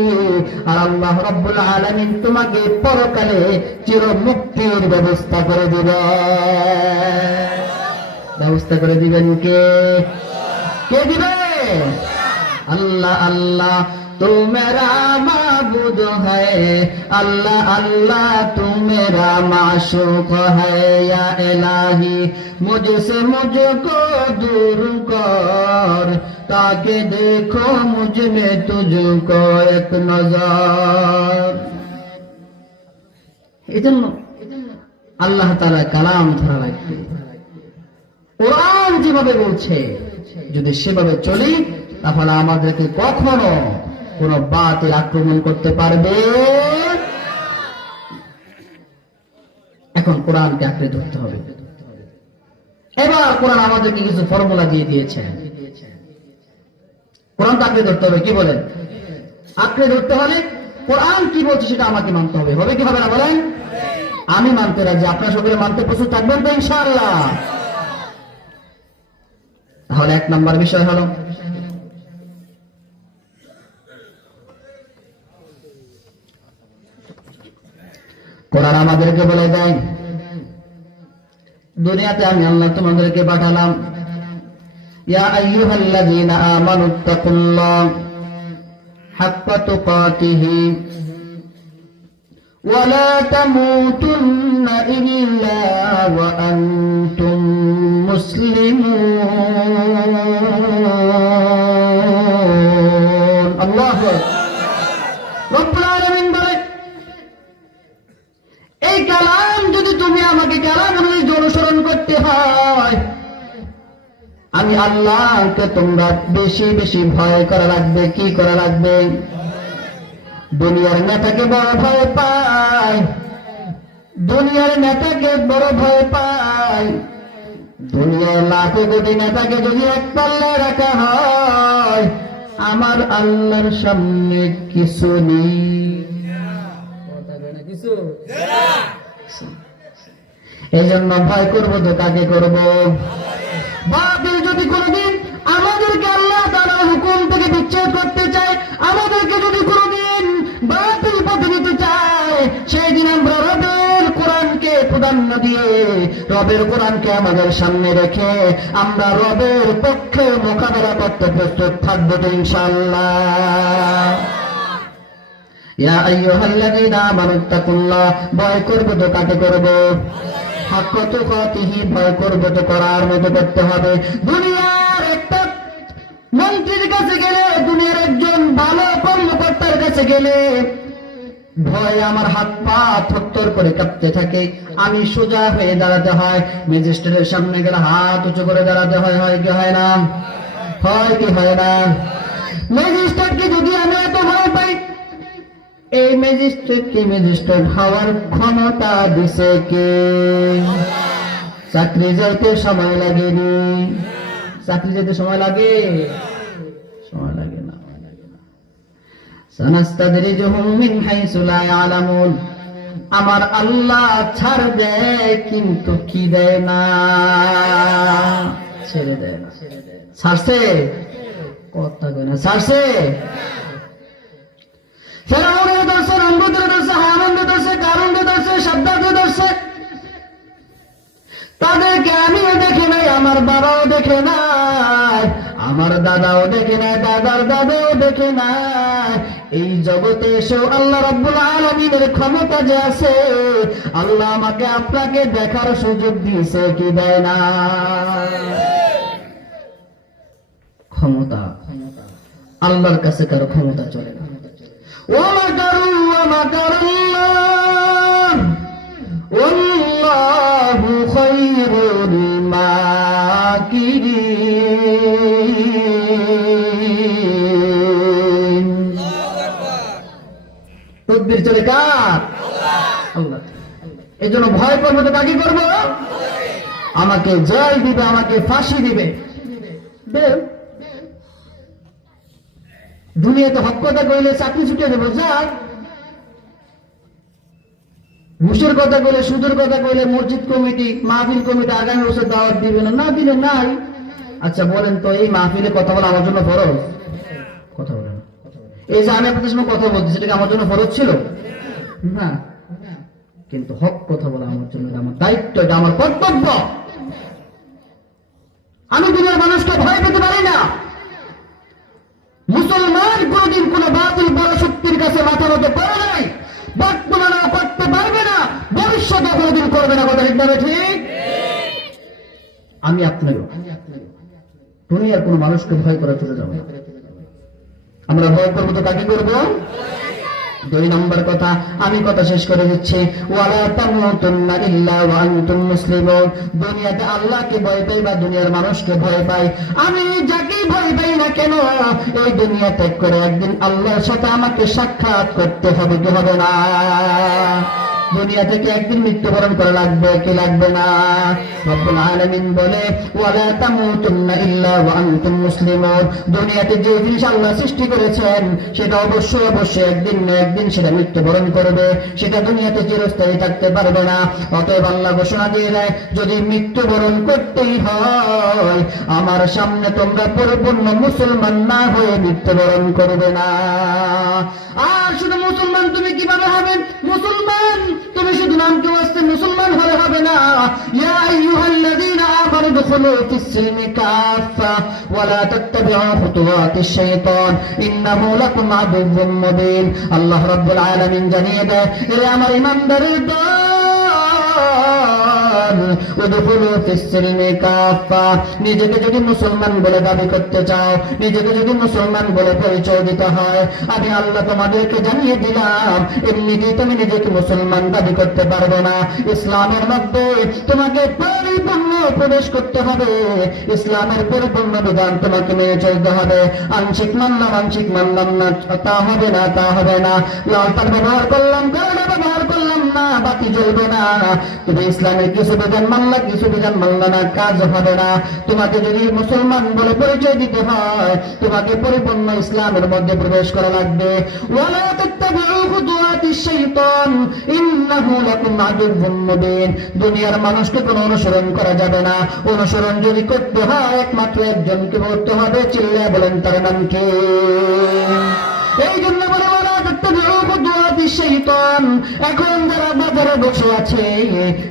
আর আল্লাহ রাব্বুল আলামিন তোমাকে পরকালে চির মুক্তির ব্যবস্থা করে দিবেন। ব্যবস্থা করে দিবেন কে? কে দিবে? अल्लाह अल्लाह तू मेरा माबूद है, अल्लाह अल्लाह तू मेरा माशूक है, या इलाही मुझसे मुझको दूर कर, ताकि देखो मुझ में तुझको एक नजर। এজন্য আল্লাহ তাআলা কালাম ধরা লাগবে। কোরআন যেভাবে বলছে যদি সেভাবে চলি তাহলে আমাদেরকে কখনো কোন বাতিল আক্রমণ করতে পারবে। এখন কোরআনকে আঁকড়ে ধরতে হবে। এবার কোরআন আমাদেরকে কিছু ফর্মুলা দিয়ে দিয়েছে। কোরআনকে আঁকড়ে ধরতে হবে। কি বলেন? আঁকড়ে ধরতে হলে কোরআন কি বলছে সেটা আমাকে মানতে হবে। হবে কি হবে না বলেন? আমি মানতে রাজি, আপনারা সকলে মানতে প্রস্তুত থাকবেন তো ইনশাআল্লাহ? তাহলে এক নম্বর বিষয় হলো কোরআন আমাদেরকে বলে দেয় দুনিয়াতে আমি আল্লাহ তোমাদেরকে পাঠালাম, ইয়া আইয়ুহাল্লাযীনা আমানুত্তাকুল্লাহ হাক্কা তুকাতিহি ওয়া লা তামুতুন্না ইল্লা ওয়া আনতুম মুসলিমুন। আল্লাহু আকবার। রব্বুল আলামিন বলে এই কালাম যদি তুমি আমাকে কালাম অনুযায়ী অনুসরণ করতে হয়, আমি আল্লাহকে তোমরা বেশি বেশি ভয় করা লাগবে। কি করা লাগবে? দুনিয়ার নেতাকে বড় ভয় পায়, দুনিয়ার নেতাকে বড় ভয় পায়। দুনিয়ার লাখো কোটি নেতাকে যদি এক পাল্লায় রাখা হয়, আমার আল্লাহর সামনে কিছু নেই। এই জন্য ভয় করবো তো কাকে করব? বাতিল যদি কোনদিন আমাদেরকে আল্লাহ তাআলার হুকুম থেকে বিচ্ছেদ করতে চায়, আমাদেরকে যদি কোনদিন বাতিল পথে নিতে চায়, সেই দিন আমরা রবের কোরআনকে প্রাধান্য দিয়ে রবের কোরআনকে আমাদের সামনে রেখে আমরা রবের পক্ষে মোকাবেলা করতে প্রস্তুত থাকবো তো ইনশাআল্লাহ। ইয়া আইয়ুহাল্লাযীনা আমানুত্তাকুল্লাহ, ভয় করব তো কাকে করব? হাক্কা তুকাতিহি, ভয় করব তো করার মতো করতে হবে। দুনিয়ার একটা মন্ত্রীর কাছে গেলে, দুনিয়ার একজন ভালো কর্মকর্তার কাছে গেলে ভয় আমার হাত পা থরথর করে কাঁপতে থাকে। আমি সোজা হয়ে দাঁড়াতে হয়, ম্যাজিস্ট্রেটের সামনে গেলে হাত উঁচু করে দাঁড়াতে হয়। হয় কি হয় না? হয় কি হয় না? ম্যাজিস্ট্রেটকে যদি আমি এত ভয় পাই, এই ম্যাজিস্ট্রেটকে ম্যাজিস্ট্রেট হওয়ার ক্ষমতা দিছে কে? চাকরি যাইতে সময় লাগেনি। চাকরি যেতে সময় লাগে? সময় লাগে না। সানাস্তাদরিজুহুম মিন হাইসু লা ইয়ালামুন, আমার আল্লাহ ছাড় দেয় কিন্তু কি দেয় না? ছেড়ে দেয় না। ছাড়ছে? কথা কয় না, ছাড়ছে? ফেরাউনের ধরছে, নমরুদের ধরছে, হামানের ধরছে, কারুনের ধরছে, সাদ্দাদের ধরছে। তাদেরকে আমিও দেখে নাই, আমার বাবাও দেখে নাই, আমার দাদাও দেখে নাই, দাদার দাদাও দেখে নাই। এই জগতে এসেও আল্লাহ রাব্বুল আলামিনের ক্ষমতা যে আছে, আল্লাহ আমাকে আপনাকে দেখার সুযোগ দিয়েছে কি দেয় না? ক্ষমতা আল্লাহর কাছে কারো ক্ষমতা চলে না। ওয়ামাকারু ওয়ামাকারাল্লাহ ওয়াল্লাহু খায়রুল মাকিরিন। তাকবীর চলে কার? আল্লাহ। এই জন্য ভয় করবো তো কাকে করবো? আমাকে জেল দিবে, আমাকে ফাঁসি দিবে। দুনিয়াতে হক কথা কইলে চাকরি ছুটে দেবো, যাক। ঘুষের কথা কইলে, সুদের কথা কইলে মসজিদ কমিটি, মাহফিল কমিটি আগামী বছর দাওয়াত দিবে না, না দিলে নাই। আচ্ছা বলেন তো, এই মাহফিলে কথা বলা আমার জন্য ফরজ? কথা বলে না। এই যে আমি আপনাদের সঙ্গে কথা বলছি, সেটা কি আমার জন্য ফরজ ছিল? না। কিন্তু হক কথা বলা আমার জন্য, এটা আমার দায়িত্ব, এটা আমার কর্তব্য। আমি দুনিয়ার মানুষকে ভয় পেতে পারি না। মুসলমান কোনদিন কোন বাতিল বড় শক্তির কাছে মাথা নত করে নাই, বর্তমানেও করতে পারবে না, ভবিষ্যতে কোনদিন করবে না। কথা ঠিক না ঠিক? আমি আপনারও দুনিয়ার কোন মানুষকে ভয় করা চলে যাবো না। আমরা ভয় করবো তো কাকে করবো? দুই নম্বর কথা, আমি কথা শেষ করে দিচ্ছি। ওয়ালা তামুতুন্না ইল্লা ওয়া আনতুম মুসলিমুন। দুনিয়াতে আল্লাহকে ভয় পাই বা দুনিয়ার মানুষকে ভয় পাই, আমি যাকে ভয় পাই না কেন, এই দুনিয়া ত্যাগ করে একদিন আল্লাহর সাথে আমাকে সাক্ষাৎ করতে হবে কি হবে না? দুনিয়া থেকে একদিন মৃত্যুবরণ করা লাগবে কি লাগবে না? রব্বুল আলামিন বলে, ওয়ালা তামুতুন্না ইল্লা ওয়া আনতুম মুসলিমুন। দুনিয়াতে যে জিনিস আল্লাহ সৃষ্টি করেছেন, সেটা অবশ্যই অবশ্যই একদিন না একদিন সেটা মৃত্যুবরণ করবে, সেটা দুনিয়াতে চিরস্থায়ী থাকতে পারবে না। অতএব আল্লাহ ঘোষণা দিয়ে দেয়, যদি মৃত্যুবরণ করতেই হয়, আমার সামনে তোমরা পরিপূর্ণ মুসলমান না হয়ে মৃত্যুবরণ করবে না। আর শুধু মুসলমান তুমি কিভাবে হবে? মুসলমান তুমি শুধু নামকে ওয়াস্তে মুসলমান হলে হবে না। ইয়া আইয়ুহাল্লাযীনা আমানু দুখুলু ফিস-সিলমি কাফা ওয়া লা তাত্তাবিউ খুতুওয়াতিশ শাইতান ইন্নাহু লাকুম আদুউম মুবিন। আল্লাহ রাব্বুল আলামিন জানিয়ে দেয়, এরে আমার ঈমানদারের উদখুলু ফিস-সিলমি কাফা। নিজেকে যদি মুসলমান বলে দাবি করতে চাও, নিজেকে যদি মুসলমান বলে পরিচয় দিতে হয়, আমি আল্লাহ তোমাদেরকে জানিয়ে দিলাম, এমনিতেই তুমি নিজেকে মুসলমান দাবি করতে পারবে না। ইসলামের মধ্যে তোমাকে পরিপূর্ণ প্রবেশ করতে হবে, ইসলামের পরিপূর্ণ বিধান তোমাকে মেনে চলতে হবে। আংশিক মানলাম না, তা হবে না, তা হবে না। লাল তার ব্যবহার করলাম, কারণে ব্যবহার করলাম না, বাতি জ্বলবে না। তুমি ইসলামের কিছু বিধান মানলা, কিছু বিধান মানলা না, কাজ হবে না। তোমাকে যদি মুসলমান বলে পরিচয় দিতে হয়, তোমাকে পরিপূর্ণ ইসলামের মধ্যে প্রবেশ করা লাগবে। ওয়ালা তাত্তাবিউ খুতুওয়াতিশ শাইতান ইন্নাহু লাকুম আদুউম মুবিন। দুনিয়ার মানুষকে কোনো অনুসরণ করা যাবে না। অনুসরণ যদি করতে হয়, একমাত্র একজনকে বলতে হবে, চিল্লায়া বলেন তার নাম কি? এই জন্য বলে ওয়ালা তাত্তাবিউ খুতুওয়াতিশ শাইতান। এখন যারা বাজারে বসে আছে,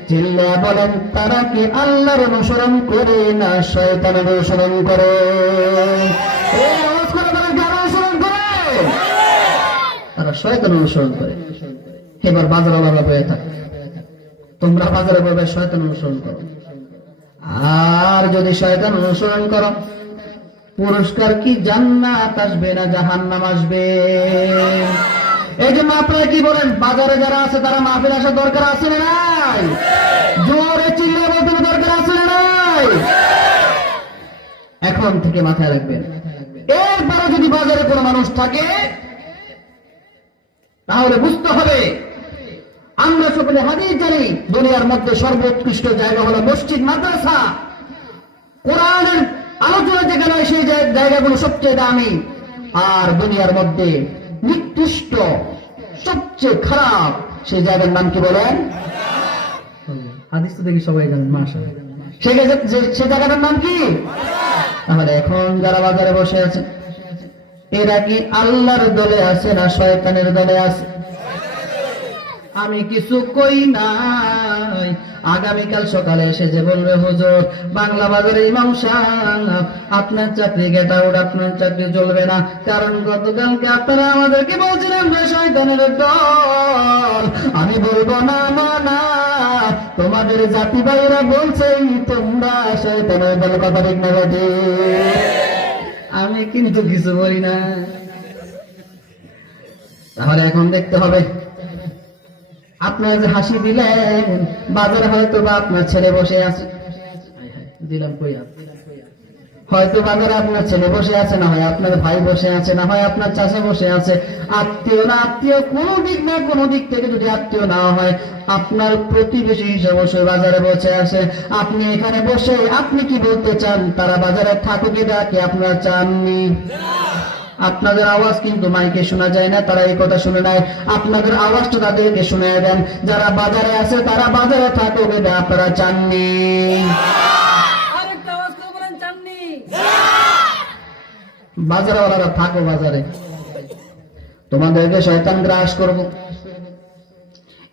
চিল্লায়া বলেন তারা কি আল্লাহর অনুসরণ করে না শয়তানের অনুসরণ করে? এই আওয়াজ করে বলেন, কার অনুসরণ করে? তারা শয়তান অনুসরণ করে। এবার বাজারে বাবা বয়ে থাকে, তোমরা বাজারে বলবে শয়তান অনুসরণ করো। আর যদি শয়তান অনুসরণ করো, পুরস্কার কি জান্নাত আসবে না জাহান্নাম আসবে? এই জন্য আপনারা কি বলেন, বাজারে যারা আছে তারা মাহফিল আসার দরকার আছে না নাই? জোরে চিল্লিয়ে বলতে দরকার আছে না নাই? এখন থেকে মাথায় রাখবেন। এরপরে যদি বাজারে কোনো মানুষ থাকে তাহলে বুঝতে হবে, আমরা সকলে হাদিস জানি, দুনিয়ার মধ্যে সর্বোৎকৃষ্ট জায়গা হলো মসজিদ, মাদ্রাসা। কোরআনের আলোচনা যেখানে হয় সেই জায়গাগুলো সবচেয়ে দামি। আর দুনিয়ার মধ্যে নিকৃষ্ট সবচেয়ে খারাপ সেই জায়গার নাম কি বলেন? হাদিস তো দেখি সবাই জানেন, মাশাআল্লাহ। সে জায়গাটার নাম কি? তাহলে এখন যারা বাজারে বসে আছে এরা কি আল্লাহর দলে আছে না শয়তানের দলে আছে? আমি কিছু কই নাই, আগামীকাল সকালে এসে যে বলবে হুজুর বাংলা বাজারে ইমাম সাহেব আপনার চাকরি গেট আউট, আপনার চাকরি চলবে না, কারণ গতকালকে আপনারা আমাদেরকে বলছিলেন যে শয়তানের দল। আমি বলবো না না, তোমাদের জাতি ভাইরা বলছেন তোমরা শয়তানের দল। কথা ঠিক না বেটি? আমি কিন্তু কিছু বলি না। তাহলে এখন দেখতে হবে, আপনার যে হাসি দিলেন বাজারে হয়তো বা আপনার ছেলে বসে আছে, দিলাম কইয়া, হয়তো বাজারে আপনার ছেলে বসে আছে, না হয় আপনার ভাই বসে আছে, না হয় আপনার চাচা বসে আছে। আত্মীয় না আত্মীয়, কোনো দিক না কোনো দিক থেকে যদি আত্মীয় না হয়, আপনার প্রতিবেশী হিসেবে বসে বাজারে বসে আছে। আপনি এখানে বসে আপনি কি বলতে চান? তারা বাজারে থাকুক এটা কি আপনারা চাননি? আপনাদের আওয়াজ কিন্তু মাইকে শোনা যায় না, তারা এই কথা শুনে নাই। আপনাদের আওয়াজটা তাদেরকে শুনে দেন, যারা বাজারে আছে তারা বাজারে থাকুক এটা আপনারা চাননি? বাজারওয়ালারা থাকো বাজারে, তোমাদেরকে শয়তান গ্রাস করবো।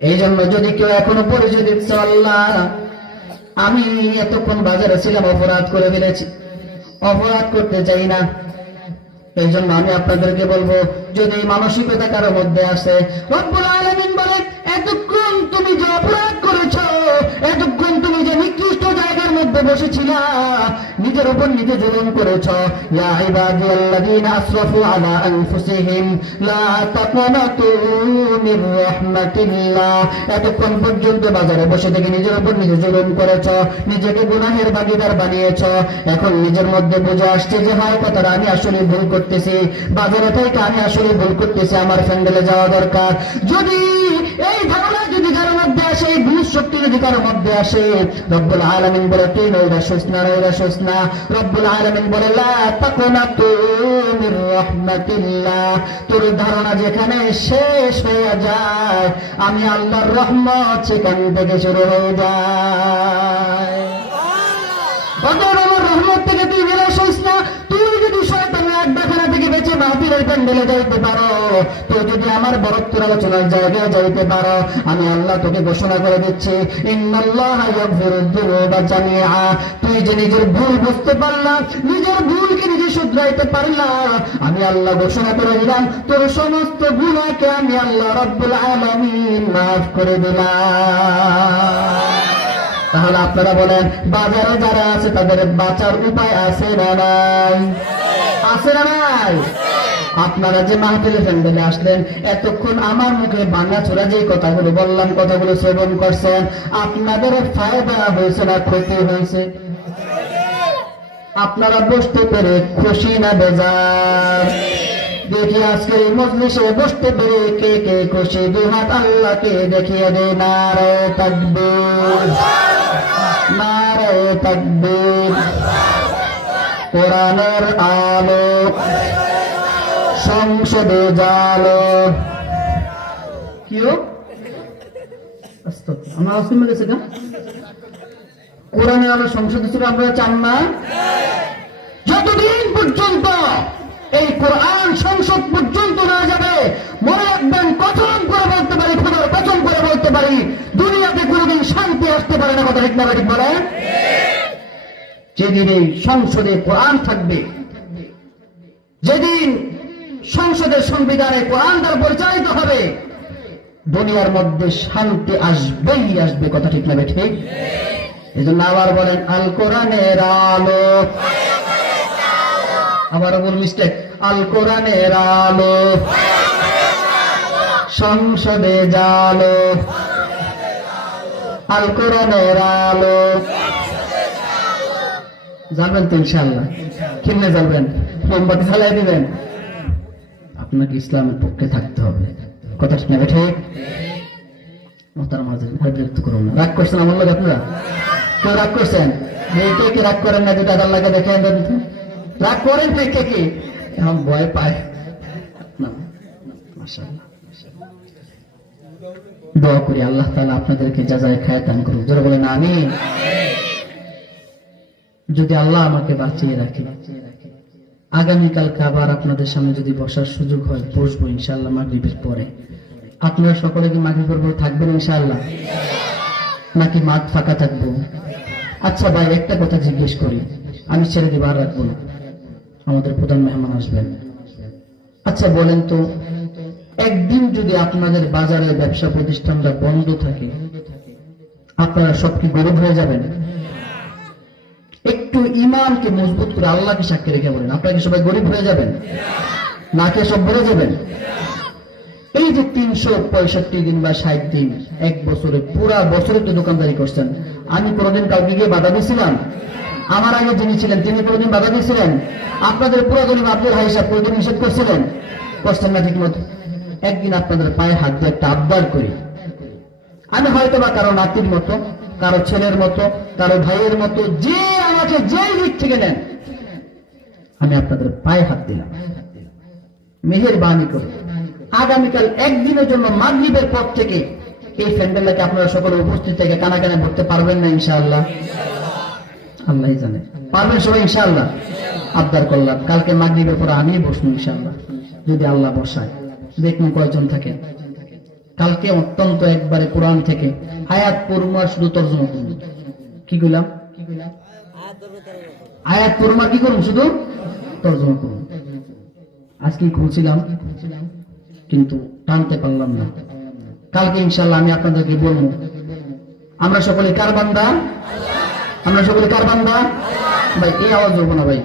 এই জন্য যদি কেউ এখনো পরিচয় দিচ্ছে আল্লাহ আমি এতক্ষণ বাজারে ছিলাম, অপরাধ করে ফেলেছি, অপরাধ করতে চাই না, এই জন্য আমি আপনাদেরকে বলবো, যদি এই মানসিকতা কারোর মধ্যে আসে, রব্বুল আলামিন বলেন এতক্ষণ তুমি যে অপরাধ করেছ, এতক্ষণ তুমি যে নিকৃষ্ট জায়গার মধ্যে বসেছিলা, নিজের উপর নিজে জুলুম করেছ, ইয়া ইবাদিয়াল্লাযীনা আসরাফু আলা আনফুসিহিম লা তাকনাতু মির রাহমাতিল্লাহ। এতক্ষণ পর্যন্ত বাজারে বসে থেকে নিজের উপর নিজে জুলুম করেছ, নিজেকে গুনাহের ভাগীদার বানিয়েছ। এখন নিজের মধ্যে বুঝে আসছে যে হয় কথাটা আমি আসলে ভুল করতেছি, বাজারে থেকে আমি আসলে ভুল করতেছি, আমার ফ্যান্ডেলে যাওয়া দরকার। যদি এই ধারণা যদি কারোর মধ্যে আসে, এই বুঝ শক্তি যদি কারোর মধ্যে আসে, রব্বুল আলামিন বলে তুই নইরা শুসনা, নইরা শুসনা। রব্বুল আলামিন বলে লা তাকুনাতু মির রাহমাতিল্লাহ। তোর ধারণা যেখানে শেষ হয়ে যায়, আমি আল্লাহর রহমত সেখান থেকে শুরু হয়ে যায়। আমার রহমত থেকে তুই বেরো শুসনা। তুই যদি শয়তানের আড্ডাখানা থেকে বেঁচে মাহফিলের প্যান্ডেলে যাইতে পারো, তুই যদি আমার বরত্বের আলোচনার জায়গায় যাইতে পারো, আমি আল্লাহ তোকে ঘোষণা করে দিচ্ছি ইন্নাল্লাহা ইয়াগফিরুয যুনুবা জামিআ। তুই যে নিজের ভুল বুঝতে পারলা, নিজের ভুলকে নিজে শুধরাইতে পারলা, আমি আল্লাহ ঘোষণা করে দিলাম তোর সমস্ত গুনাহকে আমি আল্লাহ রাব্বুল আলামিন মাফ করে দিলাম। তাহলে আপনারা বলেন, বাজারে যারা আছে তাদের বাঁচার উপায় আছে না নাই? আছে না নাই? আপনারা যে মাহফিলে প্যান্ডেলে আসলেন, এতক্ষণ আমার মুখে বাংলা ছোড়া যে কথাগুলো বললাম, কথাগুলো শ্রবণ করছেন, আপনাদের ফায়দা হয়েছে না ক্ষতি হয়েছে? আপনারা বসতে পেরে খুশি না বেজার? দেখি আজকের এই মজলিসে বসতে পেরে কে কে খুশি? দুই হাত আল্লাহকে দেখিয়ে দে। নারায়ে তাকবীর, নারায়ে তাকবীর। কোরআনের আলো সংসদে জালো। কিও আমার অসীম গেছে না? কোরআনের আলো সংসদে ছিল, আমরা চান না? যতদিন পর্যন্ত এই কোরআন সংসদ পর্যন্ত না যাবে, মনে রাখবেন, কথন করে বলতে পারি, খোদার কসম করে বলতে পারি, দুনিয়াতে কোনোদিন শান্তি আসতে পারে না। কথা ঠিক না ঠিক বলে? যেদিন এই সংসদে কোরআন থাকবে, যেদিন সংসদ সংসদের সংবিধানে কোরআন দ্বারা পরিচালিত হবে, দুনিয়ার মধ্যে শান্তি আসবেই আসবে। কথা ঠিক না ঠিক? এই জন্য আবার বলেন আল কোরআনের আলো, আবারও বল মিস্টেক, আল কোরআনের আলো সংসদে জালো, আল কোরআনের আলো। জানবেন তো ইনশাআল্লাহ? কেমনে জানবেন? মোমবাতি জ্বালাই দিবেন? আপনাকে ইসলামের পক্ষে থাকতে হবে। কথা ঠিক না ঠিক? বিরক্ত করুন না। রাগ করছেন আমার লোক? আপনারা কেউ রাগ করছেন? কে কে রাগ করেন না? দুটা আল্লাহকে দেখেন, রাগ করেন না কে কে? এখন ভয় পায় না। মাশাআল্লাহ, দোয়া করি আল্লাহ তাআলা আপনাদেরকে যাজায়ে খায় দান করুন। জোরে বলেন আমিন। যদি আল্লাহ আমাকে বাঁচিয়ে রাখে, আগামীকালকে আবার আপনাদের সামনে যদি বসার সুযোগ হয়, বসবো ইনশাআল্লাহ মাগরিবের পরে। আপনারা সকলে কি মাগরিবের পরে থাকবেন ইনশাআল্লাহ, নাকি মাঠ ফাঁকা থাকবো? আচ্ছা ভাই, একটা কথা জিজ্ঞেস করি, আমি ছেড়ে দিব আর রাখবো না, আমাদের প্রধান মেহমান আসবেন। আচ্ছা বলেন তো, একদিন যদি আপনাদের বাজারে ব্যবসা প্রতিষ্ঠানটা বন্ধ থাকে, আপনারা সব কি গরিব হয়ে যাবেন? একটু ইমানকে মজবুত করে আল্লাহকে সাক্ষী রেখে বলেন, আপনারা কি সবাই গরিব হয়ে যাবেন? না কে সব ভরে যাবেন? এই যে 365 দিন বা 60 দিন, এক বছরে, পুরা বছরে তো দোকানদারি করছেন। আমি কোনোদিন কাউকে গিয়ে বাধা দিয়েছিলাম? আমার আগে যিনি ছিলেন তিনি কোনোদিন বাধা দিয়েছিলেন? আপনাদের পুরো গরিব আব্দুল হাই সাহেব কোনোদিন নিষেধ করছিলেন? করছেন না ঠিক মতো? একদিন আপনাদের পায়ে হাত দিয়ে একটা আবদার করি, আমি হয়তো বা কারো নাতির মতো, কারো ছেলের মতো, কারো ভাইয়ের মতো, যে আমাকে যেই দিক থেকে নেন, আমি আপনাদের পায়ে হাত দিলাম, মেহেরবানি করে আগামীকাল একদিনের জন্য মাগরিবের পর থেকে এই প্যান্ডেলটাকে আপনারা সকলে উপস্থিত থেকে কানাকানে ভরতে পারবেন না ইনশাআল্লাহ? আল্লাহই জানে। পারবেন সবাই ইনশাআল্লাহ? আবদার করলাম, কালকে মাগরিবের পরে আমি বসবো ইনশাআল্লাহ, যদি আল্লাহ বসায়। দেখুন কয়জন থাকে। কালকে অত্যন্ত একবারে কোরআন থেকে আয়াত পড়বো আর শুধু তর্জমা করবো। কি কইলাম? আয়াত পড়বো আর কি করুন? শুধু তর্জমা করুন। আজকে খুলছিলাম কিন্তু টানতে পারলাম না। কালকে ইনশাআল্লাহ আমি আপনাদেরকে বলবো, আমরা সকলে কার বান্দা? আমরা সকলে কার বান্দা? ভাই এই আওয়াজ হবো না, ভাই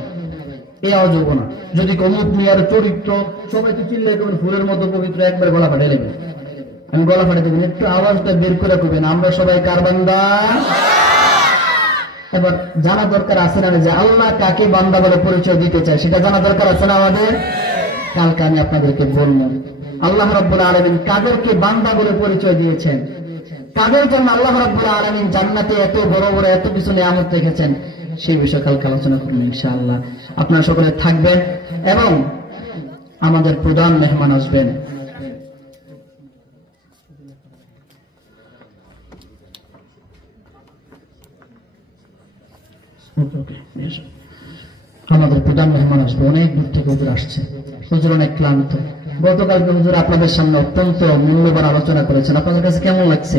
এই আওয়াজ হবো না। যদি অমুক মিয়ার চরিত্র সবাই তো চিল্লাই করবেন, ফুলের মতো পবিত্র, একবার গলা ফাটে নেবেন, আমি গলা ফাটে দেবেন, একটু আওয়াজটা বের করে করবেন, আমরা সবাই কার বান্দা? এবার জানা দরকার আছে না যে আল্লাহ কাকে বান্দা বলে পরিচয় দিতে চায়, সেটা জানা দরকার আছে না আমাদের? কালকে আমি আপনাদেরকে বলবো আল্লাহ রাব্বুল আলামিন কাদেরকে বান্দা বলে পরিচয় দিয়েছেন, কাদের জন্য আল্লাহ রাব্বুল আলামিন জান্নাতে এত বড় বড় এত কিছু নিয়ামত রেখেছেন, সেই বিষয়ে কালকে আলোচনা করবো ইনশাআল্লাহ। আপনারা সকলে থাকবেন এবং আমাদের প্রধান মেহমান আসবেন। আমাদের প্রধান মেহমান আসবে, অনেক দূর থেকে হুজুর আসছে, হুজুর অনেক ক্লান্ত। গতকালকে হুজুর আপনাদের সামনে অত্যন্ত মূল্যবান আলোচনা করেছেন, আপনাদের কাছে কেমন লাগছে?